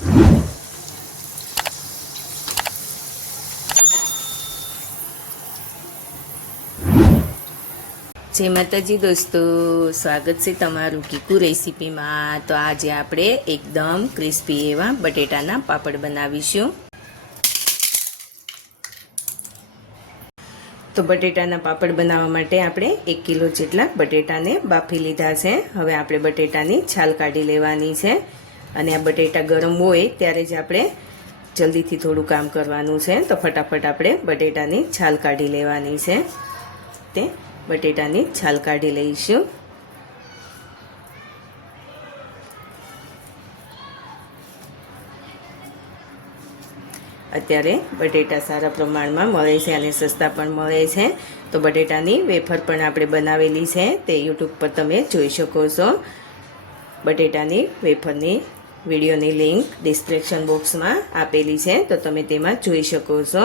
જય માતાજી દોસ્તો, સ્વાગત છે તમારું કીકુ રેસીપીમાં. તો આજે આપણે એકદમ ક્રિસ્પી એવા બટેટાના પાપડ બનાવીશું. તો બટેટાના પાપડ બનાવવા માટે આપણે એક કિલો જેટલા બટેટાને બાફી લીધા છે. હવે આપણે બટેટાની છાલ કાઢી લેવાની છે. અને આ બટેટા ગરમ હોય ત્યારે જ આપણે જલ્દીથી થોડું કામ કરવાનું છે. તો ફટાફટ આપણે બટેટાની છાલ કાઢી લેવાની છે. તે બટેટાની છાલ કાઢી લઈશું. અત્યારે બટેટા સારા પ્રમાણમાં મળે છે અને સસ્તા પણ મળે છે. તો બટેટાની વેફર પણ આપણે બનાવેલી છે. તે યુટ્યુબ પર તમે જોઈ શકો છો. બટેટાની વેફરની વિડીયોની લિંક ડિસ્ક્રિપ્શન બોક્સમાં આપેલી છે, તો તમે તેમાં જોઈ શકો છો.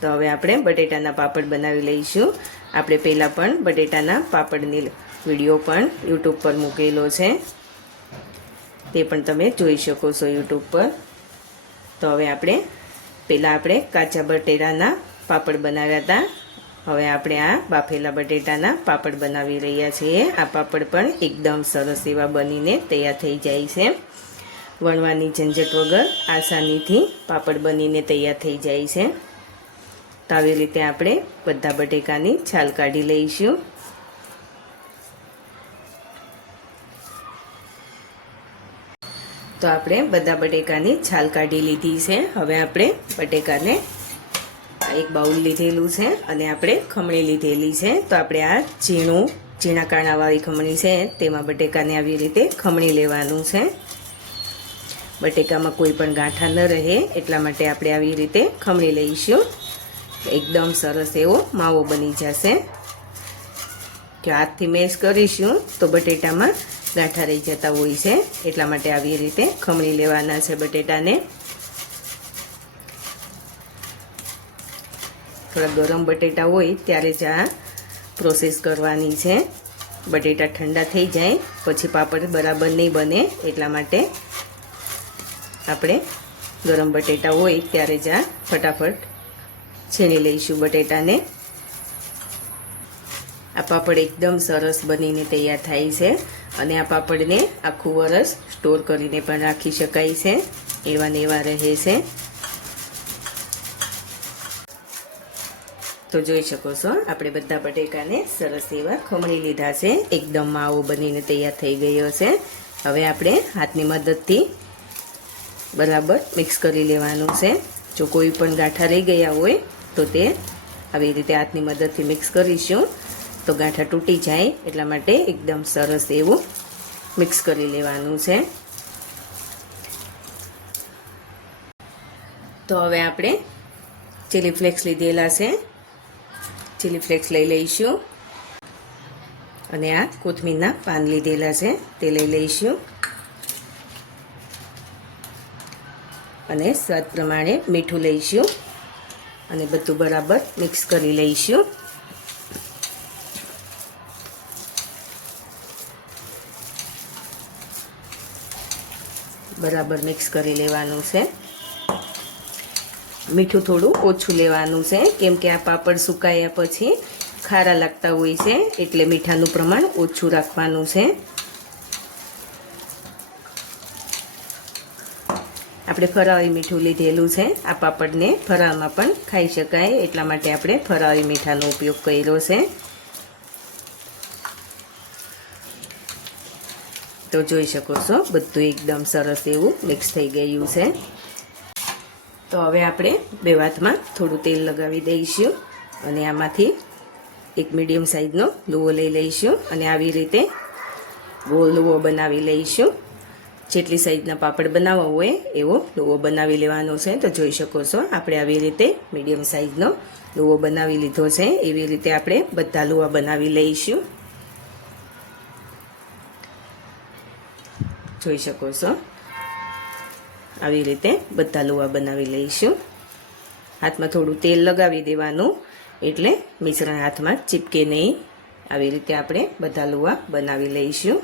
તો હવે આપણે બટેટાના પાપડ બનાવી લઈશું. આપણે પહેલાં પણ બટેટાના પાપડની વીડિયો પણ યુટ્યુબ પર મૂકેલો છે. તે પણ તમે જોઈ શકો છો યુટ્યુબ પર. તો હવે આપણે, પહેલાં આપણે કાચા બટેટાના પાપડ બનાવ્યા હતા. હવે આપણે આ બાફેલા બટેટાના પાપડ બનાવી રહ્યા છીએ. આ પાપડ પણ એકદમ સરસ એવા બનીને તૈયાર થઈ જાય છે. વણવાની ઝંઝટ વગર આસાનીથી પાપડ બનીને તૈયાર થઈ જાય છે. તો આવી રીતે આપણે બધા બટેકાની છાલ કાઢી લઈશું. તો આપણે બધા બટેકાની છાલ કાઢી લીધી છે. હવે આપણે બટેકાને એક બાઉલ લીધેલું છે અને આપણે ખમણી લીધેલી છે. તો આપણે આ ઝીણું, ઝીણા કાણાવાળી ખમણી છે, તેમાં બટેકાને આવી રીતે ખમણી લેવાનું છે. બટેકામાં કોઈ પણ ગાંઠા ન રહે, એટલા માટે આપણે આવી રીતે ખમણી લઈશું. એકદમ સરસ એવો માવો બની જશે. કે હાથથી મેશ કરીશું તો બટેટામાં ગાંઠા રહી જતા હોય છે, એટલા માટે આવી રીતે ખમણી લેવાના છે બટેટાને. થોડા ગરમ બટેટા હોય ત્યારે જ આ પ્રોસેસ કરવાની છે. બટેટા ઠંડા થઈ જાય, પછી પાપડ બરાબર નહીં બને એટલા માટે આપણે ગરમ બટેટા હોય ત્યારે જ આ ફટાફટ છીણી લઈશું બટેટાને. આ પાપડ એકદમ સરસ બનીને તૈયાર થાય છે અને આ પાપડને આખું વરસ સ્ટોર કરીને પણ રાખી શકાય છે. એવા ને એવા રહે છે. તો જોઈ શકો છો, આપણે બધા બટેકાને સરસ એવા ખમણી લીધા છે. એકદમ માવો બનીને તૈયાર થઈ ગયો છે. હવે આપણે હાથની મદદથી બરાબર મિક્સ કરી લેવાનું છે. જો કોઈ પણ ગાંઠા રહી ગયા હોય, તો તે આવી રીતે હાથની મદદથી મિક્સ કરીશું. તો ગાંઠા તૂટી જાય, એટલા માટે એકદમ સરસ એવું મિક્સ કરી લેવાનું છે. તો હવે આપણે ચીલી ફ્લેક્સ લીધેલા છે. ચીલી ફ્લેક્સ લઈ લઈશું. અને આ કોથમીરના પાન લીધેલા છે, તે લઈ લઈશું. અને સ્વાદ પ્રમાણે મીઠું લઈશું. અને બધું બરાબર મિક્સ કરી લઈશું. બરાબર મિક્સ કરી લેવાનું છે. મીઠું થોડું ઓછું લેવાનું છે. કેમ કે આ પાપડ સુકાયા પછી ખારા લાગતા હોય છે, એટલે મીઠાનું પ્રમાણ ઓછું રાખવાનું છે. આપણે ફરાળી મીઠું લીધેલું છે. આ પાપડને ફરાળમાં પણ ખાઈ શકાય, એટલા માટે આપણે ફરાળી મીઠાનો ઉપયોગ કર્યો છે. તો જોઈ શકો છો, બધું એકદમ સરસ એવું મિક્સ થઈ ગયું છે. તો હવે આપણે બે વાતમાં થોડું તેલ લગાવી દઈશું અને આમાંથી એક મીડિયમ સાઈઝનો લુવો લઈ લઈશું અને આવી રીતે ગોળ લુવો બનાવી લઈશું. જેટલી સાઈઝના પાપડ બનાવવા હોય એવો લુવો બનાવી લેવાનો છે. તો જોઈ શકો છો, આપણે આવી રીતે મીડિયમ સાઈઝનો લુવો બનાવી લીધો છે. એવી રીતે આપણે બધા લુવા બનાવી લઈશું. જોઈ શકો છો. આવી રીતે બધા લુવા બનાવી લઈશું. હાથમાં થોડું તેલ લગાવી દેવાનું. એટલે મિશ્રણ હાથમાં ચીપકે નહીં. આવી રીતે આપણે બધા લુવા બનાવી લઈશું.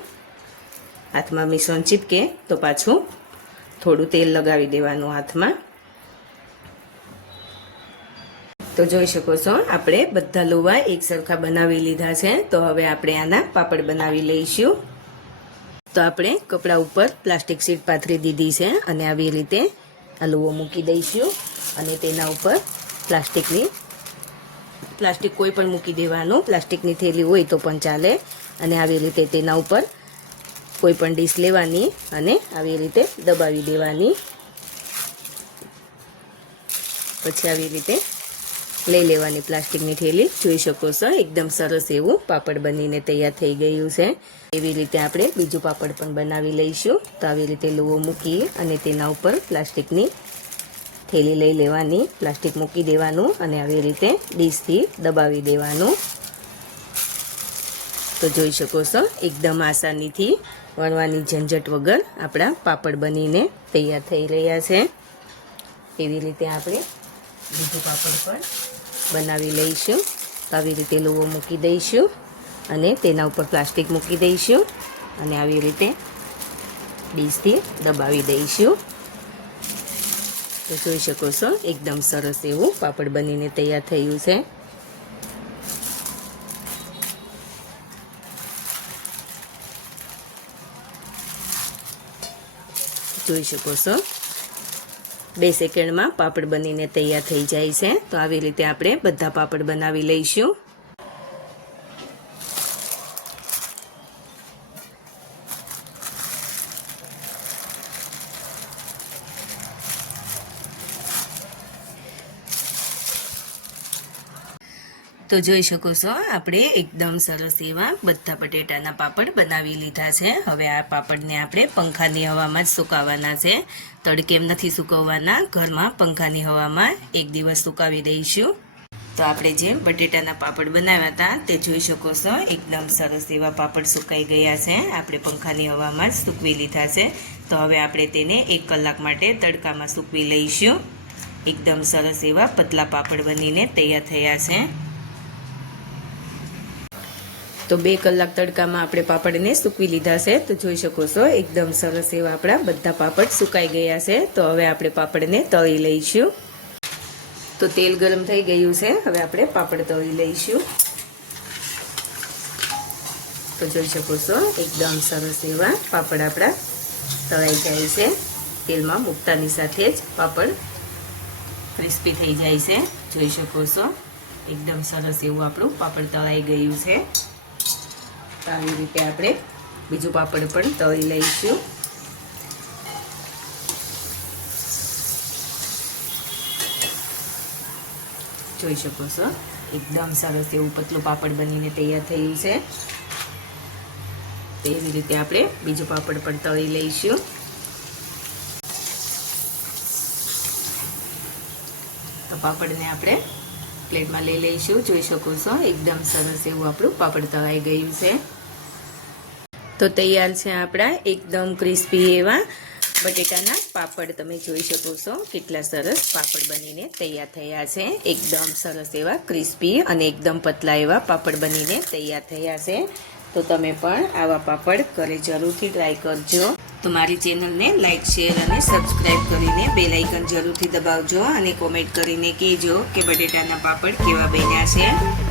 હાથમાં મિશ્રણ ચીપકે તો પાછું થોડું તેલ લગાવી દેવાનું હાથમાં. તો જોઈ શકો છો, આપણે બધા લોવા એક સરખા બનાવી લીધા છે. તો હવે આપણે આના પાપડ બનાવી લઈશું. તો આપણે કપડા ઉપર પ્લાસ્ટિક શીટ પાથરી દીધી છે અને આવી રીતે આ લુવો મૂકી દઈશું અને તેના ઉપર પ્લાસ્ટિકની પ્લાસ્ટિક કોઈ પણ મૂકી દેવાનું. પ્લાસ્ટિકની થેલી હોય તો પણ ચાલે અને આવી રીતે તેના ઉપર કોઈ પણ ડીશ લેવાની અને આવી રીતે દબાવી દેવાની. પછી આવી રીતે લઈ લેવાની પ્લાસ્ટિકની થેલી. જોઈ શકો છો, એકદમ સરસ એવું પાપડ બનીને તૈયાર થઈ ગયું છે. એવી રીતે આપણે બીજું પાપડ પણ બનાવી લઈશું. તો આવી રીતે લોહો મૂકી અને તેના ઉપર પ્લાસ્ટિકની થેલી લઈ લેવાની. પ્લાસ્ટિક મૂકી દેવાનું અને આવી રીતે ડીશથી દબાવી દેવાનું. તો જોઈ શકો છો, એકદમ આસાનીથી વણવાની ઝંઝટ વગર આપણા પાપડ બનીને તૈયાર થઈ રહ્યા છે. એવી રીતે આપણે બીજું પાપડ પણ બનાવી લઈશું. તો આવી રીતે લોવો મૂકી દઈશું અને તેના ઉપર પ્લાસ્ટિક મૂકી દઈશું અને આવી રીતે ડીશથી દબાવી દઈશું. તો જોઈ શકો છો, એકદમ સરસ એવું પાપડ બનીને તૈયાર થયું છે. જોઈ શકો છો બે સેકન્ડમાં પાપડ બનીને તૈયાર થઈ જાય છે. તો આવી રીતે આપણે બધા પાપડ બનાવી લઈશું. તો જોઈ શકો છો આપણે એકદમ સરસ એવા બધા બટેટાના પાપડ બનાવી લીધા છે. હવે આ પાપડને આપણે પંખાની હવામાં જ સુકાવવાના છે. તડકે એમ નથી સુકવવાના, ઘરમાં પંખાની હવામાં એક દિવસ સુકાવી દઈશું. તો આપણે જેમ બટેટાના પાપડ બનાવ્યા હતા, તે જોઈ શકો છો, એકદમ સરસ એવા પાપડ સુકાઈ ગયા છે. આપણે પંખાની હવામાં જ સૂકવી લીધા છે. તો હવે આપણે તેને એક કલાક માટે તડકામાં સૂકવી લઈશું. એકદમ સરસ એવા પતલા પાપડ બનીને તૈયાર થયા છે. તો બે કલાક તડકામાં આપણે પાપડને સૂકવી લીધા છે. તો જોઈ શકો છો, એકદમ સરસ એવા આપણા બધા પાપડ સુકાઈ ગયા છે. તો હવે આપણે પાપડને તળી લઈશું. તો તેલ ગરમ થઈ ગયું છે, હવે આપણે પાપડ તળી લઈશું. તો જોઈ શકો છો, એકદમ સરસ એવા પાપડ આપણા તળાઈ જાય છે. તેલમાં મૂકતાની સાથે જ પાપડ ક્રિસ્પી થઈ જાય છે. જોઈ શકો છો, એકદમ સરસ એવું આપણું પાપડ તળાઈ ગયું છે. તો આવી રીતે આપણે બીજું પાપડ પણ તળી લઈશું. જોઈ શકો છો? એકદમ સરસ એવું પતલું પાપડ બનીને તૈયાર થયું છે. એવી રીતે આપણે બીજું પાપડ પણ તળી લઈશું. તો પાપડને આપણે પ્લેટમાં લઈ લઈશું. જોઈ શકો છો? એકદમ સરસ એવું આપણું પાપડ તળાઈ ગયું છે. તો તૈયાર છે આપણા એકદમ ક્રિસ્પી એવા બટેટાના પાપડ. તમે જોઈ શકો છો કેટલા સરસ પાપડ બનીને તૈયાર થયા છે. એકદમ સરસ એવા ક્રિસ્પી અને એકદમ પતલા એવા પાપડ બનીને તૈયાર થયા છે. તો તમે પણ આવા પાપડ ઘરે જરૂરથી ટ્રાય કરજો. તો મારી ચેનલને લાઇક શેર અને સબસ્ક્રાઈબ કરીને બે લાઇકન જરૂરથી દબાવજો અને કોમેન્ટ કરીને કહેજો કે બટેટાના પાપડ કેવા બન્યા છે.